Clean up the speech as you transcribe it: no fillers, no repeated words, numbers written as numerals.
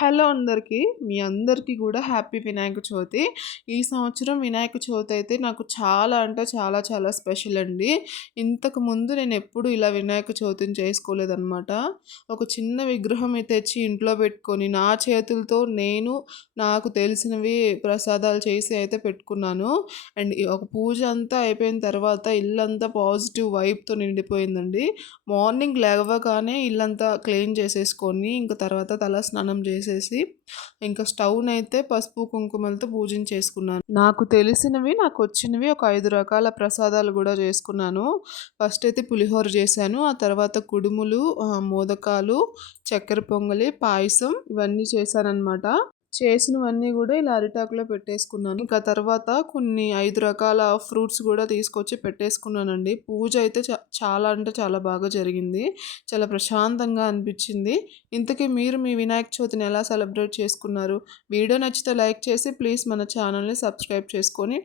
Hello అందరికీ. మీ అందరికీ గూడా హ్యాపీ వినాయక చవితి. ఈ సంవత్సరం వినాయక చవితి అయితే నాకు చాలా అంటే చాలా చాలా స్పెషల్ అండి. ఇంతకుముందు నేనెప్పుడు ఇలా వినాయక చవితిని చేసుకోలేదనమాట. ఒక చిన్న విగ్రహం తెచ్చి ఇంట్లో పెట్టుకొని నా చేతులతో నేను నాకు తెలిసినవి ప్రసాదాలు చేసి అయితే పెట్టుకున్నాను. అండ్ ఈ ఒక పూజ అంతా అయిపోయిన తర్వాత ఇల్లంతా పాజిటివ్ వైబ్‌తో నిండిపోయిందండి. మార్నింగ్ లేవగానే ఇల్లంతా క్లీన్ చేసేసుకొని ఇంక తర్వాత తలస్నానం చేసేసి ఇంకా స్టవ్‌నైతే పసుపు, కుంకుమలతో పూజించేసుకున్నాను. నాకు తెలిసినవి, నాకొచ్చినవి ఒక 5 రకాల ప్రసాదాలు గూడా చేసుకున్నాను. ఫస్ట్ అయితే పులిహోర చేశాను. ఆ తర్వాత కుడుములు, మోదకాలు, చక్కెర పొంగలి, పాయసం ఇవన్నీ చేశాననమాట. చేసినవన్నీ గూడా ఇలా అరిటాకులో పెట్టేసుకున్నాను. ఇంకా తర్వాత కొన్ని 5 రకాల ఫ్రూట్స్ గూడా తీసుకొచ్చి పెట్టేసుకున్నానండి. పూజ అయితే చాలా అంటే చాలా బాగా జరిగింది. చాలా ప్రశాంతంగా అనిపిచ్చింది. ఇంతకీ మీరు మీ వినాయక చవితిని ఎలా సెలబ్రేట్ చేసుకున్నారు? వీడియో నచ్చితే లైక్ చేసి ప్లీజ్ మన ఛానల్‌ని సబ్స్క్రైబ్ చేసుకొని